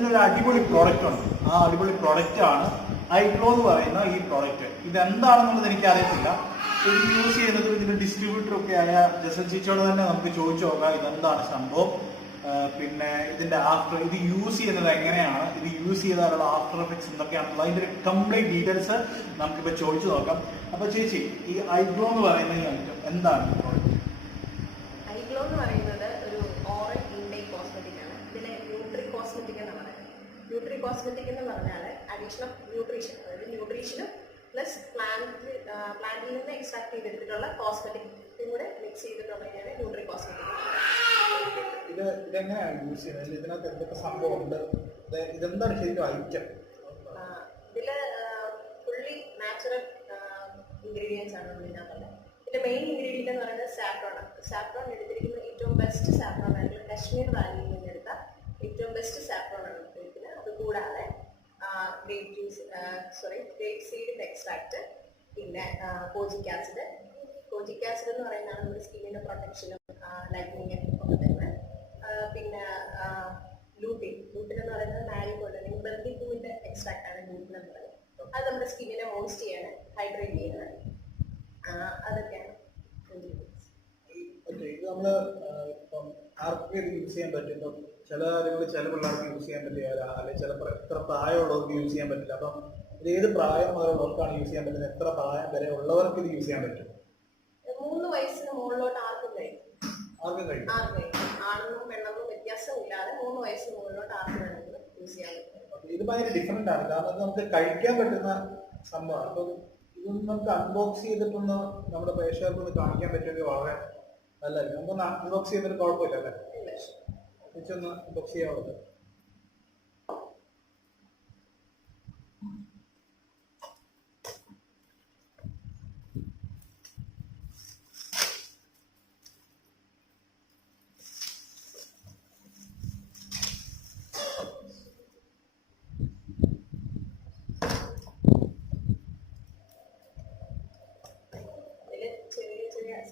ഇതിനൊരു അടിപൊളി പ്രോഡക്റ്റ് ഉണ്ട്. ആ അടിപൊളി പ്രോഡക്റ്റ് ആണ് ഐഗ്ലോ എന്ന് പറയുന്ന ഈ പ്രോഡക്റ്റ്. ഇതെന്താണെന്നുള്ളത് എനിക്ക് അറിയത്തില്ല. ഇത് യൂസ് ചെയ്യുന്നത് ഇതിന്റെ ഡിസ്ട്രിബ്യൂട്ടർ ഒക്കെ ആയ ജസൽ ചേച്ചിയോട് തന്നെ നമുക്ക് ചോദിച്ചു നോക്കാം ഇതെന്താണ് സംഭവം. പിന്നെ ഇതിന്റെ ഇത് യൂസ് ചെയ്യുന്നത് എങ്ങനെയാണ്, ഇത് യൂസ് ചെയ്താലുള്ള ആഫ്റ്റർ എഫക്ട്സ് എന്തൊക്കെയാണെന്നുള്ള അതിന്റെ കംപ്ലീറ്റ് ഡീറ്റെയിൽസ് നമുക്കിപ്പോൾ ചോദിച്ചു നോക്കാം. അപ്പൊ ചേച്ചി, ഈ ഐഗ്ലോ എന്ന് പറയുന്ന ഈ ഐറ്റം എന്താണ്? ഐഗ്ലോ എന്ന് പറയുന്നത് ഒരു ഓറൽ ഇൻടേക്ക് കോസ്മെറ്റിക് ആണ്. ഇതിനെ ന്യൂട്രി കോസ്മെറ്റിക് എന്ന് പറയുന്നത്. ന്യൂട്രി കോസ്മെറ്റിക് എന്ന് പറഞ്ഞാൽ അഡീഷണൽ ന്യൂട്രീഷൻ, അതായത് ന്യൂട്രീഷനും പ്ലസ് പ്ലാന്റിൽ നിന്ന് എക്സ്ട്രാക്ട് ചെയ്തെടുത്തിട്ടുള്ള കോസ്മെറ്റിക് കൂടെ മിക്സ് ചെയ്തിട്ടുള്ളതാണ് ന്യൂട്രി കോസ്മെറ്റിക്. ഇതെങ്ങനെയാണ് യൂസ് ചെയ്യുന്നത്? ഇതിനകത്ത് എന്തൊക്കെ സംഭവം ഉണ്ട്? ഇതെന്താണ് ശരിക്കും ഐറ്റം? ഇതില് ഫുള്ളി നാച്ചുറൽ ഇൻഗ്രീഡിയൻസ് ആണ് ഇതിനകത്തുള്ളത്. ഇതിന്റെ മെയിൻ ഇൻഗ്രീഡിയന്റ് എന്ന് പറയുന്നത് സാഫ്രോൺ ആണ്. സാഫ്രോൺ എടുത്തിരിക്കുന്ന ഏറ്റവും ബെസ്റ്റ് സാഫ്രോൺ ആയിട്ടുള്ള കാശ്മീർ വാലിയിൽ നിന്ന് എടുത്ത ഏറ്റവും ബെസ്റ്റ് സാഫ്രോൺ ആണ് എടുത്തിരിക്കുന്നത്. അതുകൂടാതെ ഗ്രേപ്പ് സീഡിന്റെ എക്സ്ട്രാക്ട്, പിന്നെ കോജിക് ആസിഡ്. കോജിക് ആസിഡ് എന്ന് പറയുന്നതാണ് നമ്മുടെ സ്കിന്നിന്റെ പ്രൊട്ടക്ഷനും ലൈറ്റനിങ്ങും ഒക്കെ തരുന്നത്. പിന്നെ ലൂട്ടിൻ എന്ന് പറയുന്നത് മാരിഗോൾഡ് അല്ലെങ്കിൽ ബന്ദിപ്പൂവിന്റെ എക്സ്ട്രാക്ട് ആണ് ലൂട്ടിൻ എന്ന് പറയുന്നത്. അത് നമ്മുടെ സ്കിന്നിനെ മോയ്സ്റ്റ് ചെയ്യാണ്, ഹൈഡ്രേറ്റ് ചെയ്യുന്നത്. അതൊക്കെയാണ് ഇത് നമ്മള് ഇപ്പം ആർക്കും ഇത് യൂസ് ചെയ്യാൻ പറ്റും. ചില കാര്യങ്ങൾ ചില പിള്ളേർക്ക് യൂസ് ചെയ്യാൻ പറ്റില്ല, അല്ലെങ്കിൽ ചിലപ്പോൾ എത്ര പ്രായമുള്ളവർക്ക് യൂസ് ചെയ്യാൻ പറ്റില്ല. അപ്പം ഇത് ഏത് പ്രായം മുതലുള്ളവർക്കാണ് യൂസ് ചെയ്യാൻ പറ്റുന്നത്? എത്ര പ്രായം വരെ ഉള്ളവർക്ക് ഇത് യൂസ് ചെയ്യാൻ പറ്റും? 3 വയസ്സിന് മുകളിലോട്ട് ആർക്കും കഴിയും. ആണെന്നും പെണ്ണെന്നും വ്യത്യാസമില്ലാതെ 3 വയസ്സിന് മുകളിലോട്ട് ആർക്കും വേണമെങ്കിലും യൂസ് ചെയ്യാൻ പറ്റും. ഇത് ഭയങ്കര ഡിഫറെന്റ് ആണ്, കാരണം നമുക്ക് കഴിക്കാൻ പറ്റുന്ന സംഭവമാണ്. അപ്പൊ ഇതൊന്നും നമുക്ക് അൺബോക്സ് ചെയ്തിട്ടൊന്ന് നമ്മുടെ പ്രേക്ഷകർക്ക് ഒന്ന് കാണിക്കാൻ പറ്റുമെങ്കിൽ വളരെ നല്ലതായിരിക്കും. നമുക്കൊന്ന് അൺബോക്സ് ചെയ്തിട്ട് കുഴപ്പമില്ല അല്ലേ? ഒന്ന് അൺബോക്സ് ചെയ്യാവുന്നത്.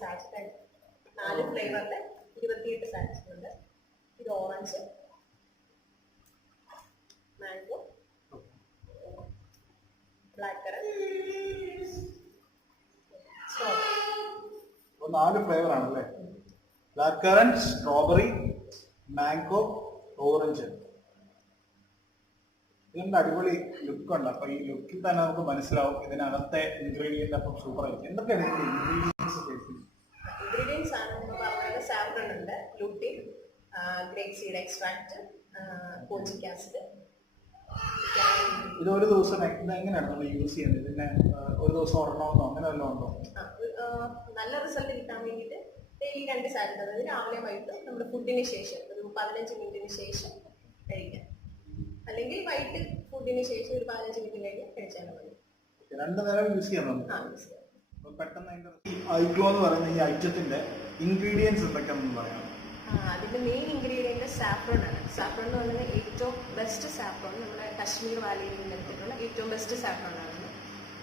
സാറ്റിസ്ഫൈഡ് 4 ഫ്ലേവറിൽ 28 സാറ്റിസ്ഫൈഡ് ഉണ്ട്. ഇത് orange, mango, black currant, strawberry. 4 flavour ആണല്ലേ? Black currant, strawberry, mango, orange. ഇതിന്റെ അടിപൊളി ലുക്ക് ഉണ്ട്. അപ്പൊ ഈ ലുക്കിൽ തന്നെ നമുക്ക് മനസ്സിലാവും ഇതിനകത്തെ ഇൻഗ്രീഡിയന്റ് അപ്പം സൂപ്പർ ആയിരിക്കും. എന്തൊക്കെയാണ് ഇൻഗ്രീഡിയൻസ് ആണെന്ന് പറഞ്ഞാൽ സാഫ്രൺ ഉണ്ട്, lutein, grape seed extract, കോജിക് acid. ഇത് ഒരു ദിവസം എങ്ങനെയാണ് നമ്മൾ യൂസ് ചെയ്യുന്നത്? ഇതിനെ ഒരു ദിവസം ഒരെണ്ണമെന്നോ അങ്ങനെ വല്ലതും ഉണ്ടോ? നല്ല റിസൾട്ട് കിട്ടാൻ വേണ്ടിയിട്ട് ഡെയിലി 2 സാലഡ്, അതായത് രാവിലെ വൈകിട്ട് നമ്മുടെ ഫുഡിന് ശേഷം ഒരു 15 മിനിറ്റിന് ശേഷം കഴിക്കാം. അല്ലെങ്കിൽ വൈകിട്ട് ഫുഡിന് ശേഷം ഒരു 15 മിനിറ്റ് കഴിഞ്ഞ് കഴിച്ചാൽ മതി. 2 നേരം യൂസ് ചെയ്യാം. പെട്ടെന്ന് ഐഗ്ലോ എന്ന് പറയുന്ന ഈ ഐറ്റത്തിന്റെ ഇൻഗ്രീഡിയൻസ് എന്തൊക്കെയാണെന്ന് പറയാം. അതിന്റെ മെയിൻ ഇൻഗ്രീഡിയന്റ് സാഫ്രോൺ ആണ്. സാഫ്രോൺ എന്ന് പറയുന്നത് ഏറ്റവും ബെസ്റ്റ് സാഫ്രോൺ നമ്മുടെ കാശ്മീർ വാലിയിൽ നിന്ന് എടുത്തിട്ടുള്ള ഏറ്റവും ബെസ്റ്റ് സാഫ്രോൺ ആണ്.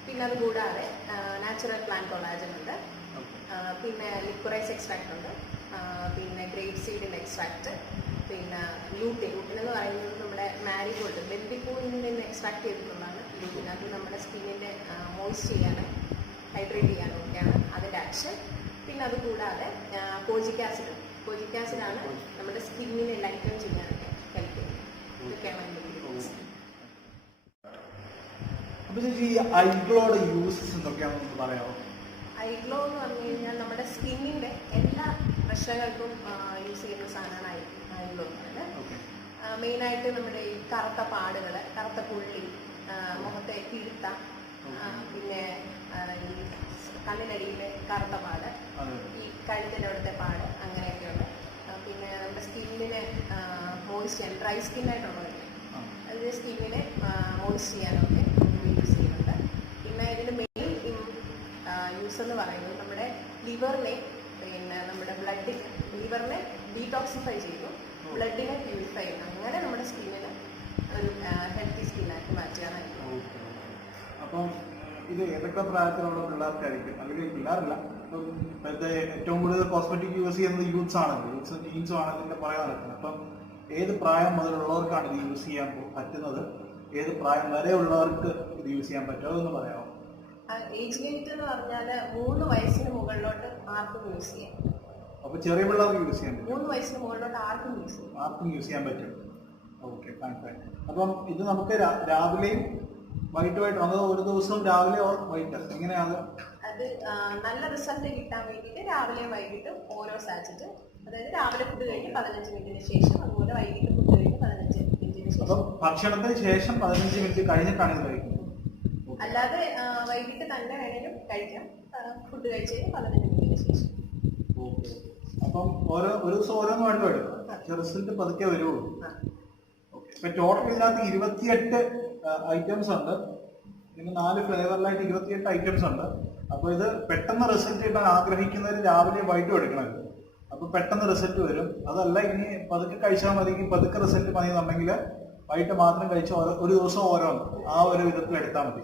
പിന്നെ അത് കൂടാതെ നാച്ചുറൽ പ്ലാന്റ് കൊളാജൻ ഉണ്ട്, പിന്നെ ലിക്വറൈസ് എക്സ്ട്രാക്ട് ഉണ്ട്, പിന്നെ ഗ്രേപ്പ് സീഡിന്റെ എക്സ്ട്രാക്ട്, പിന്നെ ലൂട്ടിൻ എന്ന് പറയുന്നത് നമ്മുടെ മാരിഗോൾഡ് ബന്ദിപ്പൂവിൽ നിന്ന് എക്സ്ട്രാക്ട് ചെയ്തിട്ടുള്ളതാണ് ലൂട്ടിൻ. അത് നമ്മുടെ സ്കിന്നിനെ മോയ്സ്റ്റ് ചെയ്യാനും ഹൈഡ്രേറ്റ് ചെയ്യാനും ഒക്കെയാണ് അതിൻ്റെ ആക്ഷൻ. പിന്നെ അത് കൂടാതെ കോജിക് ആസിഡ് ആണ് നമ്മുടെ സ്കിന്നിനെ ലൈറ്റൻ ചെയ്യാനൊക്കെ ഹെൽപ്പ് ചെയ്യുന്നത്. ഇതൊക്കെയാണ് അതിൻ്റെ ഇൻഗ്രീഡിയൻസ്. അപ്പോൾ ചേച്ചി ഈ ഐഗ്ലോയുടെ യൂസസ് എന്തൊക്കെയാണെന്ന് പറയാമോ? ഐഗ്ലോ എന്ന് പറഞ്ഞു കഴിഞ്ഞാൽ നമ്മുടെ സ്കിന്നിൻ്റെ എല്ലാ പ്രശ്നങ്ങൾക്കും യൂസ് ചെയ്യുന്ന സാധനമാണ് ഐഗ്ലോ എന്ന് പറയുന്നത്. മെയിനായിട്ട് നമ്മുടെ ഈ കറുത്ത പാടുകൾ, കറുത്ത പുള്ളി, മുഖത്തെ കിഴുത്ത, പിന്നെ ഈ കണ്ണിനടിയിലെ കറുത്ത പാട്, ഈ കഴുത്തിൻ്റെ അവിടുത്തെ പാട്, അങ്ങനെയൊക്കെയുണ്ട്. പിന്നെ നമ്മുടെ സ്കിന്നിനെ മോയ്സ്റ്റ് ചെയ്യാൻ, ഡ്രൈ സ്കിന്നായിട്ടുള്ളവർക്ക് അത് സ്കിന്നിനെ മോയ്സ്റ്റ് ചെയ്യാനൊക്കെ യൂസ് ചെയ്യുന്നുണ്ട്. പിന്നെ ഇതിൻ്റെ മെയിൻ യൂസ് എന്ന് പറയുന്നത് നമ്മുടെ ലിവറിനെ, പിന്നെ നമ്മുടെ ലിവറിനെ ഡീടോക്സിഫൈ ചെയ്തു, ബ്ലഡിനെ പ്യൂരിഫൈ ചെയ്യുന്നു. അങ്ങനെ നമ്മുടെ സ്കിന്നിന് ഒരു ഹെൽത്തി സ്കിന്നാക്കി മാറ്റുകയാണ്. അപ്പം ഇത് ഏതൊക്കെ പ്രായത്തിലുള്ള പിള്ളേർക്കായിരിക്കും? അല്ലെങ്കിൽ പിള്ളേരല്ല, ഇപ്പോഴത്തെ ഏറ്റവും കൂടുതൽ കോസ്മെറ്റിക് യൂസ് ചെയ്യുന്നത് യൂത്ത്സ് ആണല്ലോ. യൂത്ത്സും ടീൻസും ആണ് ഇതിൻ്റെ പറയാൻ നടക്കുന്നത്. അപ്പം ഏത് പ്രായം മുതലുള്ളവർക്കാണ് ഇത് യൂസ് ചെയ്യാൻ പറ്റുന്നത്, ഏത് പ്രായം വരെയുള്ളവർക്ക് ഇത് യൂസ് ചെയ്യാൻ പറ്റുമോ എന്ന് പറയാമോ? ഏജ് ലിമിറ്റ് എന്ന് പറഞ്ഞാൽ 3 വയസ്സിന് മുകളിലോട്ട് ആർക്കും യൂസ് ചെയ്യാം. അപ്പോൾ ചെറിയ പിള്ളേർക്ക് യൂസ് ചെയ്യാൻ പറ്റും? 3 വയസ്സിന് മുകളിലോട്ട് ആർക്കും യൂസ് ചെയ്യാൻ പറ്റും. Okay, fine. അപ്പം ഇത് നമുക്ക് രാവിലെയും വൈകിട്ടുമായിട്ട്, അത് ഒരു ദിവസവും രാവിലെ വൈകിട്ട് എങ്ങനെയാണ്? അത് നല്ല റിസൾട്ട് കിട്ടാൻ വേണ്ടിയിട്ട് രാവിലെയും വൈകിട്ടും ഓരോ സാച്ചറ്റ്, അതായത് രാവിലെ ഫുഡ് കഴിഞ്ഞ് 15 മിനിറ്റിന് ശേഷം, അതുപോലെ വൈകിട്ട് ഫുഡ് കഴിഞ്ഞ് 15 മിനിറ്റിന് ശേഷം. അപ്പം ഭക്ഷണത്തിന് ശേഷം 15 മിനിറ്റ് കഴിഞ്ഞിട്ടാണ് ഇത് കഴിക്കുന്നത്? അല്ലാതെ വൈകിട്ട് തന്നെ വേണേലും കഴിക്കാം, ഫുഡ് കഴിച്ച് കഴിഞ്ഞ് 15 മിനിറ്റിന് ശേഷം. ഓക്കെ. അപ്പം ഒരു ദിവസം ഓരോന്ന് വേണ്ടി വരും, റിസൾട്ട് പതുക്കെ വരുള്ളൂ. ഓക്കെ. ഇപ്പൊ ടോട്ടൽ ഇതിനകത്ത് 28 ഐറ്റംസ് ഉണ്ട്. പിന്നെ 4 ഫ്ലേവറിലായിട്ട് 28 ഐറ്റംസ് ഉണ്ട്. അപ്പോൾ ഇത് പെട്ടെന്ന് റിസൾട്ട് കിട്ടാൻ ആഗ്രഹിക്കുന്നവർ രാവിലെ വൈകിട്ടും എടുക്കണം. അപ്പോൾ പെട്ടെന്ന് റിസൾട്ട് വരും. അതല്ല ഇനി പതുക്കെ കഴിച്ചാൽ മതി, പതുക്കെ റിസൾട്ട് മതി എന്നുണ്ടെങ്കിൽ വൈകിട്ട് മാത്രം കഴിച്ച് ഒരു ദിവസം ഓരോന്ന് ആ ഒരു വിധത്തിൽ എടുത്താൽ മതി.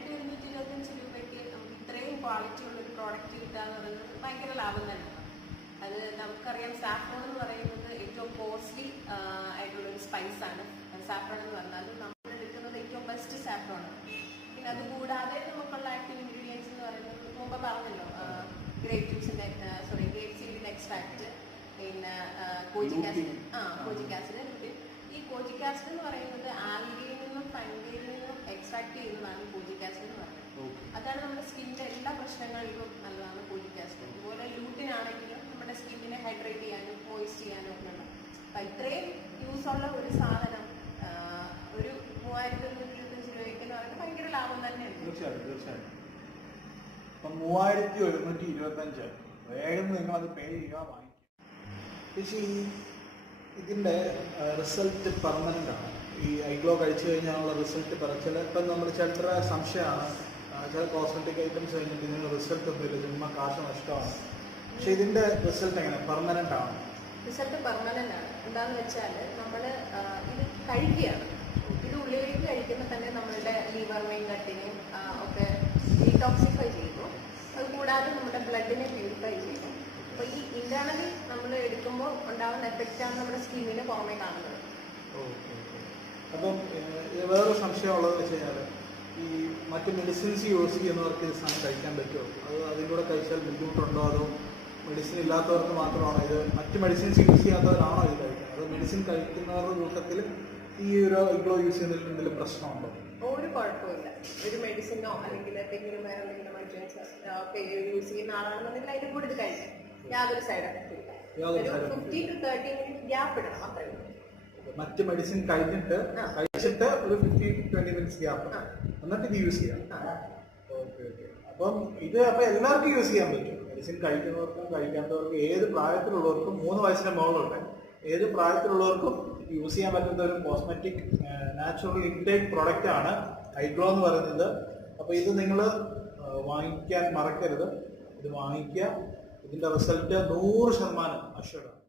225 രൂപയ്ക്ക് നമുക്ക് ഇത്രയും ക്വാളിറ്റി ഉള്ളൊരു പ്രോഡക്റ്റ് കിട്ടുക എന്ന് പറയുന്നത് ഭയങ്കര ലാഭം തന്നെ. അത് നമുക്കറിയാം, സാഫ്രോൺ എന്ന് പറയുന്നത് ഏറ്റവും കോസ്റ്റ്ലി ആയിട്ടുള്ളൊരു സ്പൈസാണ്. സാഫ്രോൺ എന്ന് പറഞ്ഞാൽ നമ്മൾ എടുക്കുന്നത് ഏറ്റവും ബെസ്റ്റ് സാഫ്രോൺ ആണ്. പിന്നെ അതുകൂടാതെ നമുക്കുള്ള ആക്റ്റീവ് ഇൻഗ്രീഡിയൻസ് എന്ന് പറയുന്നത് മുമ്പ് പറഞ്ഞല്ലോ, ഗ്രേപ്പ് സീഡിൻ്റെ എക്സ്ട്രാക്ട്, പിന്നെ കോജിക് ആസിഡ്. ഈ കോജിക് ആസിഡ് എന്ന് പറയുന്നത് ആൽഗയിൽ നിന്നും ഫംഗയിൽ നിന്നും എക്സ്ട്രാക്ട് ചെയ്യുന്നതാണ് കോജിക് ആസിഡ് എന്ന് പറയുന്നത്. അതാണ് നമ്മുടെ സ്കിന്നിൻ്റെ എല്ലാ പ്രശ്നങ്ങൾക്കും നല്ലതാണ് കോജിക് ആസിഡ്. അതുപോലെ ലൂട്ടിനാണെങ്കിലും നമ്മുടെ സ്കിന്നിനെ ഹൈഡ്രേറ്റ് ചെയ്യാനും മോയിസ്റ്റ് ചെയ്യാനും ഒക്കെ ഉണ്ട്. അപ്പം ഇത്രയും യൂസുള്ള ഒരു സാധനം ഒരു 3125 രൂപയ്ക്ക് എന്ന് പറയുന്നത് ഭയങ്കര ലാഭം തന്നെയാണ്. തീർച്ചയായിട്ടും. അപ്പം 3125 വേഗം നിങ്ങളത് പേ ചെയ്യുക, വാങ്ങിക്കുക. പക്ഷേ ഇതിൻ്റെ റിസൾട്ട് പെർമനൻ്റ് ആണ്. ഈ ഐഗ്ലോ കഴിച്ചു കഴിഞ്ഞാലുള്ള റിസൾട്ട് ചിലപ്പം നമ്മൾ ചിലരുടെ സംശയമാണ്, ചില കോസ്മെറ്റിക് ഐറ്റംസ് കഴിഞ്ഞിട്ട് ഇതിന് റിസൾട്ട് ഒന്നുമില്ല, ചുമ്മാ കാശ് നഷ്ടമാണ്. പക്ഷെ ഇതിൻ്റെ റിസൾട്ട് എങ്ങനെ പെർമനൻ്റ് ആണ്? റിസൾട്ട് പെർമനൻ്റ് ആണ്. എന്താണെന്ന് വെച്ചാൽ നമ്മൾ ഇത് കഴിക്കുകയാണ്, ഇത് ഉള്ളിലേക്ക് കഴിക്കുമ്പോൾ തന്നെ നമ്മളുടെ ലിവർ മെയിൻ ഗട്ടിനെയും ഒക്കെ ഡീടോക്സിഫൈ ചെയ്യുന്നു. അതുകൂടാതെ നമ്മുടെ ബ്ലഡിനെ പ്യൂരിഫൈ ചെയ്യുന്നു. അപ്പോൾ ഈ ഇന്റേണലി നമ്മൾ എടുക്കുമ്പോൾ ഉണ്ടാകുന്ന എഫക്റ്റാണ് നമ്മുടെ സ്കിന്നിന് പുറമെ കാണുന്നത്. അപ്പം വേറൊരു സംശയമുള്ളത് വെച്ച് കഴിഞ്ഞാൽ, ഈ മറ്റ് മെഡിസിൻസ് യൂസ് ചെയ്യുന്നവർക്ക് ഇത് സാധനം കഴിക്കാൻ പറ്റുമോ? അത് അതിലൂടെ കഴിച്ചാൽ ബുദ്ധിമുട്ടുണ്ടോ? അതോ മെഡിസിൻ ഇല്ലാത്തവർക്ക് മാത്രമാണോ ഇത്? മറ്റ് മെഡിസിൻസ് യൂസ് ചെയ്യാത്തവരാണോ ഇത് കഴിക്കുന്നത്? അത് മെഡിസിൻ കഴിക്കുന്നവരുടെ കൂട്ടത്തിൽ ഈ ഒരു ഐഗ്ലോ യൂസ് ചെയ്യുന്നതിൽ എന്തെങ്കിലും പ്രശ്നമുണ്ടോ? ഒരു കുഴപ്പമില്ല. ഒരു മെഡിസിനോ അല്ലെങ്കിൽ എന്തെങ്കിലും വേറെ എന്തെങ്കിലും മെഡിസിൻസ് യൂസ് ചെയ്യുന്ന ആളാണെന്നുണ്ടെങ്കിൽ അതിൻ്റെ കൂടെ ഇത് കഴിക്കാം, യാതൊരു സൈഡ് എഫക്റ്റും ഇല്ല. ഒരു 15 to 30 മിനിറ്റ് ഗ്യാപ്പ് ഇടണം, അത്രയും. മറ്റ് മെഡിസിൻ കഴിച്ചിട്ട് ഒരു 15 to 20 മിനിറ്റ്സ് ഗ്യാപ്പ് എന്നിട്ട് ഇത് യൂസ് ചെയ്യാം. ഓക്കെ. അപ്പം ഇത് എല്ലാവർക്കും യൂസ് ചെയ്യാൻ പറ്റും. മെഡിസിൻ കഴിക്കുന്നവർക്കും കഴിക്കാത്തവർക്കും ഏത് പ്രായത്തിലുള്ളവർക്കും 3 വയസ്സിന് മുകളിലുണ്ട് ഏത് പ്രായത്തിലുള്ളവർക്കും യൂസ് ചെയ്യാൻ പറ്റുന്ന ഒരു കോസ്മെറ്റിക് നാച്ചുറൽ ഇൻടേക്ക് പ്രോഡക്റ്റ് ആണ് ഐഗ്ലോ എന്ന് പറയുന്നത്. അപ്പോൾ ഇത് നിങ്ങൾ വാങ്ങിക്കാൻ മറക്കരുത്. ഇത് വാങ്ങിക്കുക. ഇതിൻ്റെ റിസൾട്ട് 100% അഷ്വറാണ്.